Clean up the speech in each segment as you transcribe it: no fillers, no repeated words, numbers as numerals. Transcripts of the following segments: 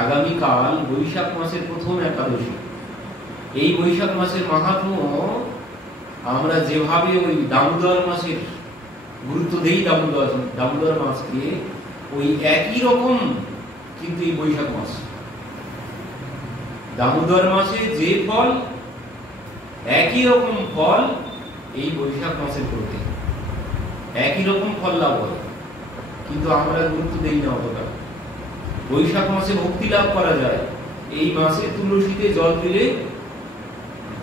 আগামীকাল বৈশাখ মাসের প্রথম একাদশী। এই বৈশাখ মাসের মাহাত্ম্য আমরা যেভাবে ওই দামোদর মাসের গুরুত্ব দেই, দামোদর মাসকে ওই একই রকম কিন্তু এই বৈশাখ মাস, দামোদর মাসে যে ফল একই রকম ফল এই বৈশাখ মাসের প্রতি একই রকম ফল লাভ হয়, কিন্তু আমরা গুরুত্ব দেই না অতটা। বৈশাখ মাসে ভক্তি লাভ করা যায়, এই মাসে তুলসীতে জল দিলে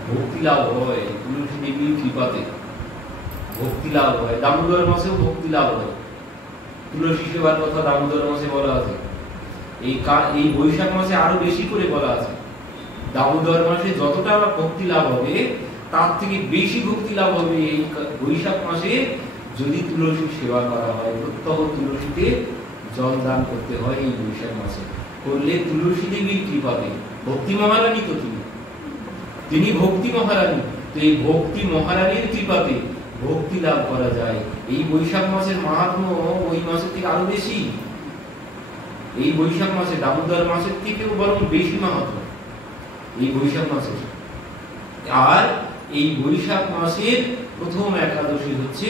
ভক্তি লাভ হয়, তুলসী দেবীর কৃপাতে ভক্তি লাভ হয়। দামোদর মাসেও ভক্তি লাভ হয়, তুলসী সেবার কথা দামোদর মাসে বলা আছে, এই বৈশাখ মাসে আরো বেশি করে বলা আছে। দামোদর মাসে যতটা ভক্তি লাভ হবে তার থেকে বেশি ভক্তি লাভ হবে এই বৈশাখ মাসে যদি তুলসী সেবা করা হয়, প্রত্যহ তুলসীতে জল দান করতে হয়। এই বৈশাখ মাসে করলে তুলসী দেবীর কৃপাতে, ভক্তি মহারানী তো তিনি ভক্তি মহারানী, তো এই ভক্তি মহারানীর কৃপাতে ভক্তি লাভ করা যায়। এই বৈশাখ মাসের মাহাত্ম্য ওই মাসের থেকে আরো বেশি, এই বৈশাখ মাসে দামোদর মাসের থেকেও বরং বেশি মাহাত্ম্য এই বৈশাখ মাসের। আর এই বৈশাখ মাসের প্রথম একাদশী হচ্ছে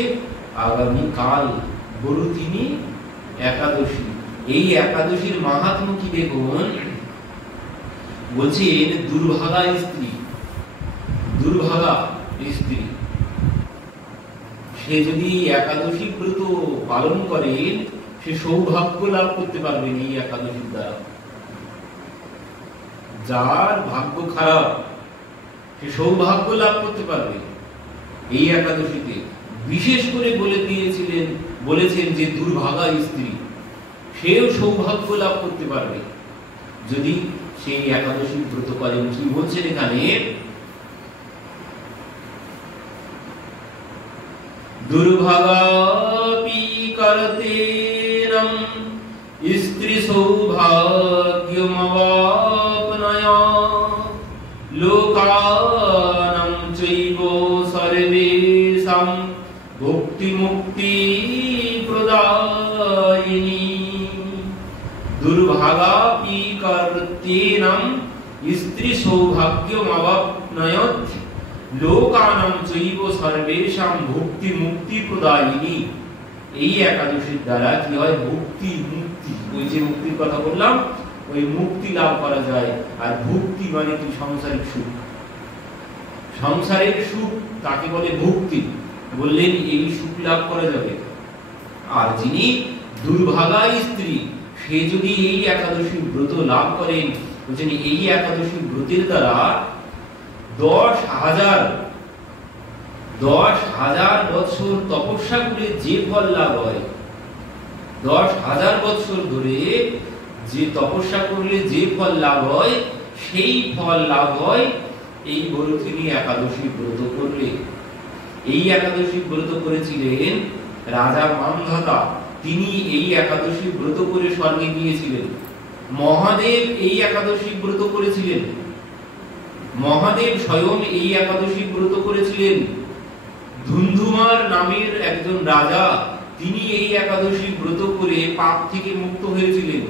আগামীকাল বরুতিনী একাদশী। এই একাদশীর মাহাত্ম্য কি দেখুন, বলছেন দুর্ভাগা স্ত্রী, দুর্ভাগা স্ত্রী সে যদি একাদশী ব্রত পালন করে সে সৌভাগ্য লাভ করতে পারবেন এই একাদশীর দ্বারা। যার ভাগ্য খারাপ সে সৌভাগ্য লাভ করতে পারবে এই একাদশীতে। বিশেষ করে বলেছেন যে দুর্ভাগা স্ত্রী সেও সৌভাগ্য লাভ করতে পারবে যদি সেই একাদশী ব্রত করেন। কি বলছেন এখানে, দুর্ভাগাপি করতেরম স্ত্রী সৌভাগ্যমবাপ্নয় লোকানাং চৈব সর্বেষাং ভক্তি মুক্তি প্রদায়িনী। দুর্ভাগাপি করতেরম স্ত্রী সৌভাগ্যমবাপ্নয়ৎ লোকানাং চৈব সর্বেষাং ভক্তি মুক্তি প্রদায়িনী। এই একাদশীর দ্বারা কি হয়, ভক্তি মুক্তি, ওই যে মুক্তির কথা বললাম ওই মুক্তি লাভ করা যায়। আর ভক্তি মানে কি, সংসারিক সুখ, সংসারের সুখ তাকে বলে ভক্তি। বললেন এই সুখ লাভ করা যাবে। আর যিনি দুর্ভাগা স্ত্রী সে যদি এই একাদশী ব্রত লাভ করেন, বলছেন এই একাদশী ব্রতের দ্বারা 10,000 বছর তপস্যা করে যে ফল লাভ হয়, 10,000 বছর ধরে যে তপস্যা করলে যে ফল লাভ হয় সেই ফল লাভ হয় এই বরুতিনী একাদশী ব্রত করলে। এই একাদশী ব্রত করেছিলেন রাজা মানধাতা, তিনি এই একাদশী ব্রত করে স্বর্গে গিয়েছিলেন। মহাদেব এই একাদশী ব্রত করেছিলেন, মহাদেব স্বয়ং এই একাদশী ব্রত করেছিলেন। ধুন্ধুমার নামের একজন রাজা, তিনি এই একাদশী ব্রত করে পাপ থেকে মুক্ত হয়েছিলেন।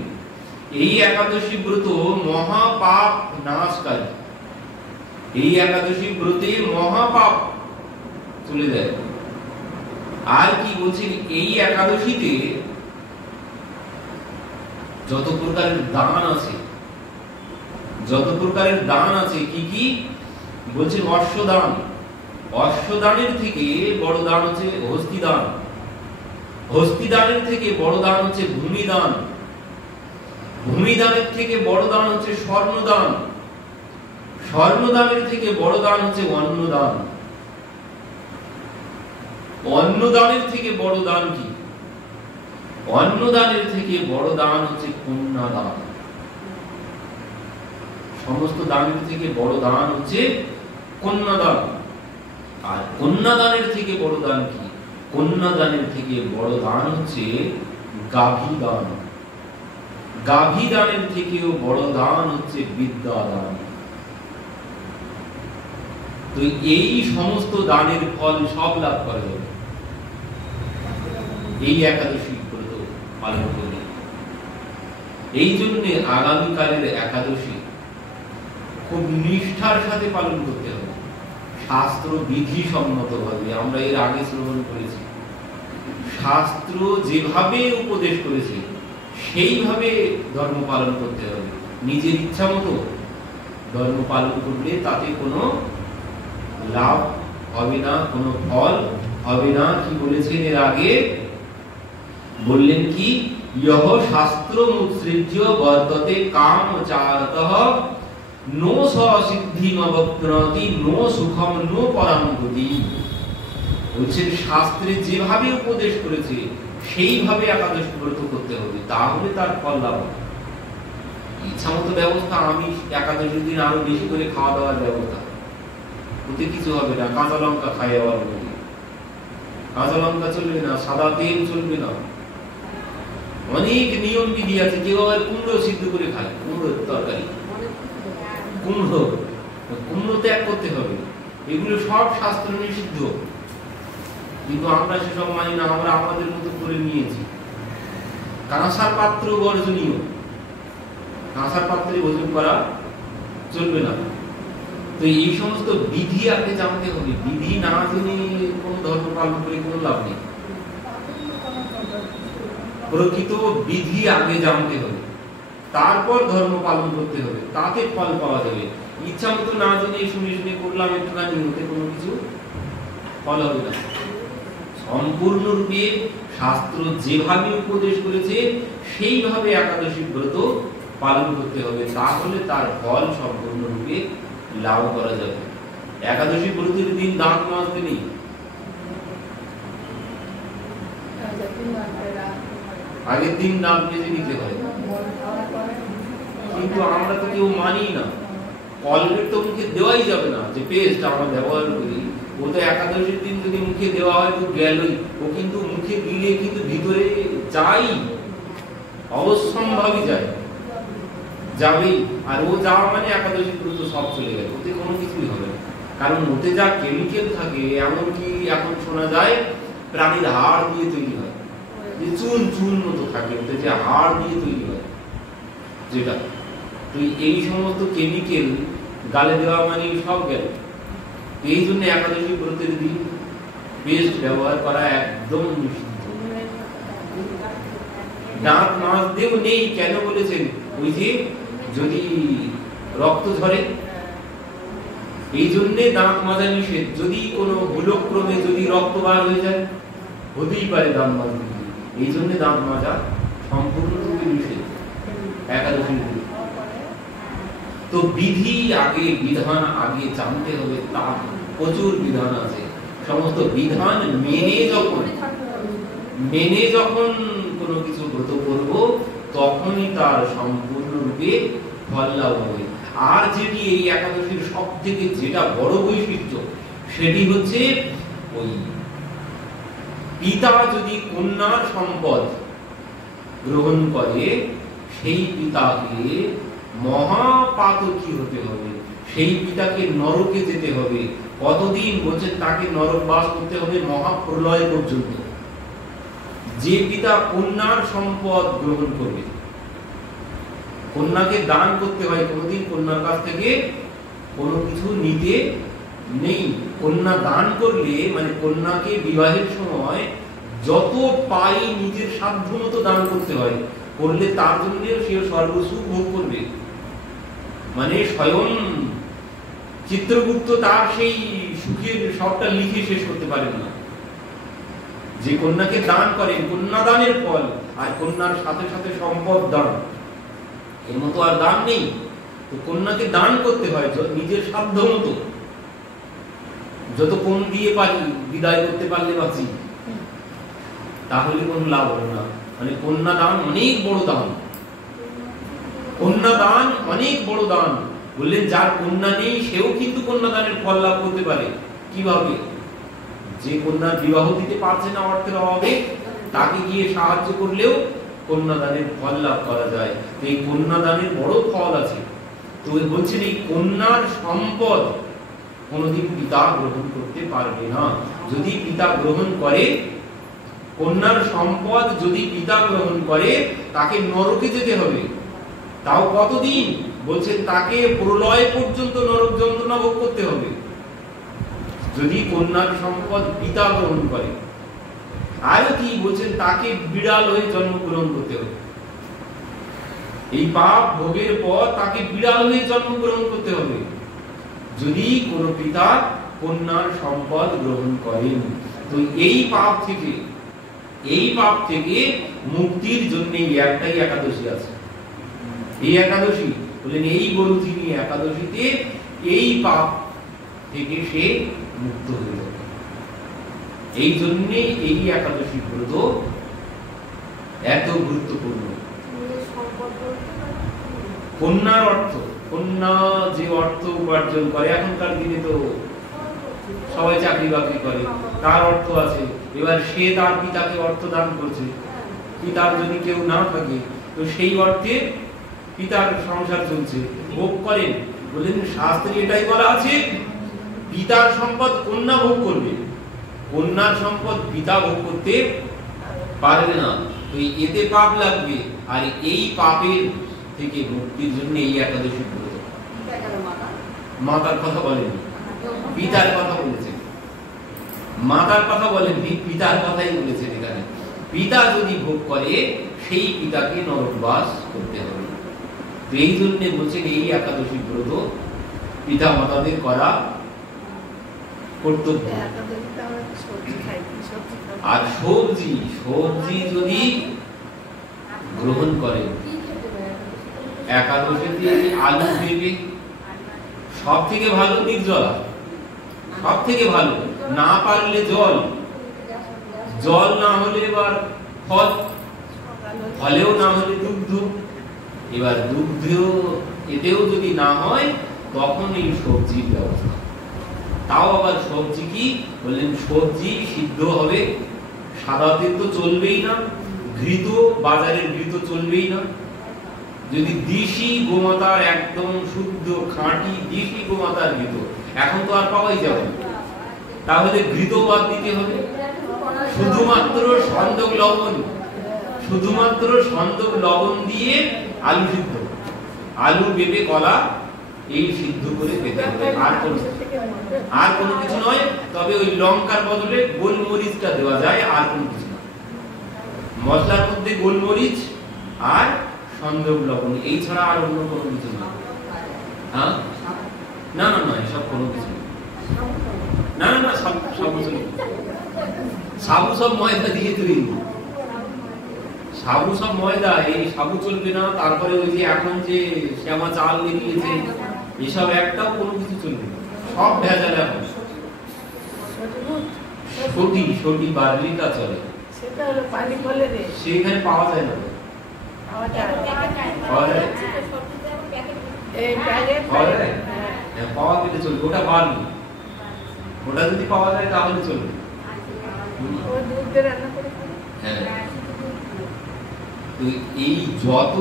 এই একাদশী ব্রত মহাপাপ নাশকারী, এই একাদশী ব্রতে মহাপাপ চলে যায়। আর কি বলছেন, এই একাদশীতে যত প্রকারের দান আছে, যত প্রকারের দান আছে, কি কি বলছেন, অশ্বদান, অশ্বদানের থেকে বড় দান হচ্ছে হস্তিদান, হস্তিদানের থেকে বড় দান হচ্ছে ভূমিদান, ভূমিদানের থেকে বড় দান হচ্ছে স্বর্ণদান, স্বর্ণদানের থেকে বড় দান হচ্ছে অন্নদান, অন্নদানের থেকে বড় দান কি, অন্নদানের থেকে বড় দান হচ্ছে কন্যাদান, সমস্ত দানের থেকে বড় দান হচ্ছে কন্যাদান। আর কন্যাদানের থেকে বড় দান কি, কন্যাদানের থেকে বড় দান হচ্ছে গাভী দান, গাভী দানের থেকেও বড় দান হচ্ছে বিদ্যাদান। তো এই সমস্ত দানের ফল সব লাভ করা যাবে এই একাদশী ব্রত পালন করলে। এই জন্য আগামীকালের একাদশী খুব নিষ্ঠার সাথে পালন করতে হবে, শাস্ত্র বিধি সম্মত ভাবে। আমরা এর আগে শ্রবণ করেছি, শাস্ত্র যেভাবে উপদেশ করেছে সেইভাবে ধর্ম পালন করতে হবে। নিজের ইচ্ছা মতো ধর্ম পালন করলে তাতে কোনো লাভ হবে না, কোনো ফল হবে না। কি বলেছেন এর আগে? বললেন কি, ইহ শাস্ত্র মুৎসৃজ্য বর্ততে কাম চারতঃ নো সিদ্ধিমবপ্নতি নো সুখম নো পরম গতি। বলছেন শাস্ত্রে যেভাবে উপদেশ করেছে সেইভাবে একাদশী ব্রত করতে হবে, তাহলে তার ফল লাভ হবে। ইচ্ছা মতো ব্যবস্থা, আমি একাদশীর দিন আরো বেশি করে খাওয়া দাওয়ার ব্যবস্থা, ওতে কিছু হবে না। কাঁচা লঙ্কা খাই আবার বলি, কাঁচা লঙ্কা চলবে না, সাদা তেল চলবে না, অনেক নিয়ম বিধি আছে। কেউ আবার কুমড়ো সিদ্ধ করে খায়, কুমড়োর তরকারি, কুমড়ো ত্যাগ করতে হবে। এগুলো সব শাস্ত্র নিষিদ্ধ, কিন্তু আমরা সেসব মানি না, আমরা আমাদের মতো করে নিয়েছি। কাঁসার পাত্র বর্জনীয়, কাঁসার পাত্রে ভোজন করা চলবে না। তো এই সমস্ত বিধি আগে জানতে হবে, বিধি না জেনে কোন ধর্ম পালন করে কোনো লাভ নেই। প্রকৃত বিধি আগে জানতে হবে, তারপর ধর্ম পালন করতে হবে, তাতে ফল পাওয়া যাবে। ইচ্ছা মতো না জেনে শুনে শুনে করলাম একটুখানি, হতে কোনো কিছু ফল হবে না। সম্পূর্ণরূপে শাস্ত্র যেভাবে উপদেশ করেছে সেইভাবে একাদশী ব্রত পালন করতে হবে, তাহলে তার ফল সম্পূর্ণরূপে লাভ করা যাবে। একাদশী ব্রতের দিন দাঁত মাজতে নেই, আগের দিন দাঁত মেজে নিতে হয়, কিন্তু আমরা তো কেউ মানি না। কলগেট তো মুখে দেওয়াই যাবে না, যে পেস্ট আমরা ব্যবহার করি ও তো একাদশীর দিন যদি মুখে দেওয়া হয় তো গেলই, ও কিন্তু মুখে দিলে কিন্তু ভিতরে যাই, অবশ্যম্ভাবী যায়, যাবেই। আর ও যাওয়া মানে একাদশী ব্রত সব চলে গেল, ওতে কোনো কিছুই হবে না। কারণ ওতে যা কেমিক্যাল থাকে, এমনকি এখন শোনা যায় প্রাণীর হাড় দিয়ে তৈরি হয়, যে চুন চুন মতো থাকে, ওতে যে হাড় দিয়ে তৈরি হয় যেটা, তো এই সমস্ত কেমিক্যাল গালে দেওয়া মানে সব গেল। এই জন্য একাদশী ব্রতের দিন পেস্ট ব্যবহার করা একদম নিষিদ্ধ। দাঁত মাজতেও নেই, কেন বলেছেন? ওই যে যদি রক্ত ঝরে, এই জন্য দাঁত মাজা নিষেধ। যদি কোনো ভুলক্রমে যদি রক্ত বার হয়ে যায়, হতেই পারে দাঁত মাজতে, এই জন্য দাঁত মাজা সম্পূর্ণরূপে নিষেধ একাদশীর দিন। তো বিধি আগে, বিধান আগে জানতে হবে, তার প্রচুর বিধান আছে। সমস্ত বিধান মেনে যখন কোনো কিছু ব্রত করব, তখনই তার সম্পূর্ণরূপে ফল লাভ হবে। আর যেটি এই একাদশীর সব থেকে যেটা বড় বৈশিষ্ট্য, সেটি হচ্ছে ওই পিতা যদি কন্যার সম্পদ গ্রহণ করে, সেই পিতাকে মহাপাতকী হতে হবে, সেই পিতাকে নরকে যেতে হবে। কতদিন? বলছে তাকে নরক বাস করতে হবে মহাপ্রলয় পর্যন্ত। যে পিতা কন্যার সম্পদ গ্রহণ করবে, কন্যাকে দান করতে হয়, কোনদিন কন্যার কাছ থেকে কোনো কিছু নিতে নেই। কন্যা দান করলে মানে কন্যাকে বিবাহের সময় যত পাই নিজের সাধ্য মতো দান করতে হয়, করলে তার জন্য সে সর্বসুখ ভোগ করবে। মানে স্বয়ং চিত্রগুপ্ত তার সেই সুখের সবটা লিখে শেষ করতে পারেন না। যে কন্যাকে দান করেন, কন্যা দানের ফল, আর কন্যার সাথে সাথে সম্পদ দান, এর মতো আর দান নেই। তো কন্যাকে দান করতে হয় নিজের সাধ্য মতো, যত কম দিয়ে পারি বিদায় করতে পারলে বাঁচি, তাহলে কোনো লাভ হবে না। মানে কন্যা দান অনেক বড় দান, কন্যা দান অনেক বড় দান। বললেন যার কন্যা নেই সেও কিন্তু কন্যা দানের ফল লাভ করতে পারে। কিভাবে? যে কন্যা বিবাহ দিতে পারছে না অর্থের অভাবে, তাকে গিয়ে সাহায্য করলেও কন্যা দানের ফল লাভ করা যায়। এই কন্যা দানের বড় ফল আছে। তো বলছেন এই কন্যার সম্পদ কোনদিন পিতা গ্রহণ করতে পারবে না। যদি পিতা গ্রহণ করে, কন্যার সম্পদ যদি পিতা গ্রহণ করে, তাকে নরকে যেতে হবে। তাও কতদিন? বলছেন তাকে প্রলয় পর্যন্ত নরক যন্ত্রণা ভোগ করতে হবে যদি কন্যার সম্পদ পিতা গ্রহণ করে। আরো কি বলছেন? তাকে বিড়াল হয়ে জন্মগ্রহণ করতে হবে। এই পাপ ভোগের পর তাকে বিড়াল হয়ে জন্মগ্রহণ করতে হবে যদি কোন পিতা কন্যার সম্পদ গ্রহণ করেন। তো এই পাপ থেকে মুক্তির জন্য একটাই একাদশী আছে। এই একাদশী বলেন এই গরুথিনী একাদশীতে এই পাপ থেকে সে মুক্ত হয়ে যাবে। এই জন্য এই একাদশী ব্রত এত গুরুত্বপূর্ণ। কন্যার অর্থ, কন্যা যে অর্থ উপার্জন করে, এখনকার দিনে তো সবাই চাকরি বাকরি করে, তার অর্থ আছে। এবার সে তার পিতাকে অর্থ দান করছে। পিতার যদি কেউ না থাকে তো সেই অর্থে পিতার সংসার চলছে, ভোগ করেন। বলেন শাস্ত্রে এটাই বলা আছে, পিতার সম্পদ কন্যা ভোগ করবে, কন্যার সম্পদ পিতা ভোগ করতে পারবে না। তো এতে পাপ লাগবে। আর এই পাপের থেকে মুক্তির জন্য এই একাদশী ব্রত। মাতার কথা বলেননি, পিতার কথা বলেছেন। মাতার কথা বলেননি, পিতার কথাই বলেছেন এখানে। পিতা যদি ভোগ করে সেই পিতাকে নরকবাস করতে হবে। তো এই জন্য বলছেন এই একাদশী ব্রত পিতা মাতাদের করা কর্তব্য। আর সবজি যদি গ্রহণ করেন একাদশীতে, আলু পেঁপে সব থেকে ভালো, নির্জলা সব থেকে ভালো। না পারলে জল না হলে এবার ফল, ফলেও না হলে দুগ্ধ। এবার দুগ্ধ এতেও যদি না হয় তখন এই সবজির ব্যবস্থা। তাও আবার সবজি কি বললেন? সবজি সিদ্ধ হবে, সাদাতে তো চলবেই না, ঘৃত, বাজারের ঘৃত চলবেই না। যদি দেশি গোমাতার একদম শুদ্ধ খাঁটি দেশি গোমাতার ঘৃত, এখন তো আর পাওয়াই যাবে না, তাহলে ঘৃত বাদ দিতে হবে। শুধুমাত্র সন্দক লবণ দিয়ে আলু সিদ্ধ, আলু পেঁপে কলা এই সিদ্ধ করে পেতে হবে। আর কোনো কিছু নয়। তবে ওই লঙ্কার বদলে গোলমরিচটা দেওয়া যায়, আর কোনো কিছু না। মশলার মধ্যে গোলমরিচ আর সন্দক লবণ, এই ছাড়া আর অন্য কোনো কিছু না। হ্যাঁ, না না নয়, সব কোনো কিছু না, না না সব সাবু সব ময়দা দিয়ে তৈরি। সাবু সব ময়দা, এই সাবু চলবে না। তারপরে ওই যে এখন যে শ্যামা চাল বেরিয়েছে, এসব একটাও কোনো কিছু চলবে না, সব ভেজাল। এখন সটি বার্লিটা চলে, সেখানে পাওয়া যায় না। পাওয়া গেলে চলবে, ওটা বার্লি, ওটা যদি পাওয়া যায় তাহলে চলবে। এই যত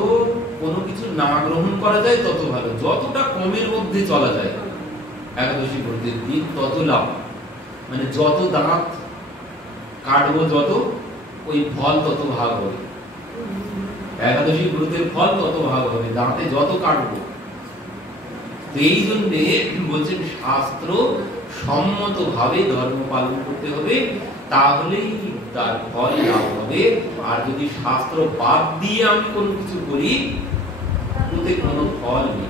কোনো কিছু না গ্রহণ করা যায় তত ভালো, যতটা কমের মধ্যে চলা যায় একাদশী ব্রতের দিন তত লাভ। মানে যত দাঁত কাটবো যত, ওই ফল তত ভাগ হবে। একাদশী ব্রতের ফল তত ভাগ হবে, দাঁতে যত কাটবো। এই জন্যে বলছেন শাস্ত্র সম্মত ভাবে ধর্ম পালন করতে হবে, তাহলেই তার ফল লাভ হবে। আর যদি শাস্ত্র বাদ দিয়ে আমি কোনো কিছু করি, ওতে কোনো ফল নেই।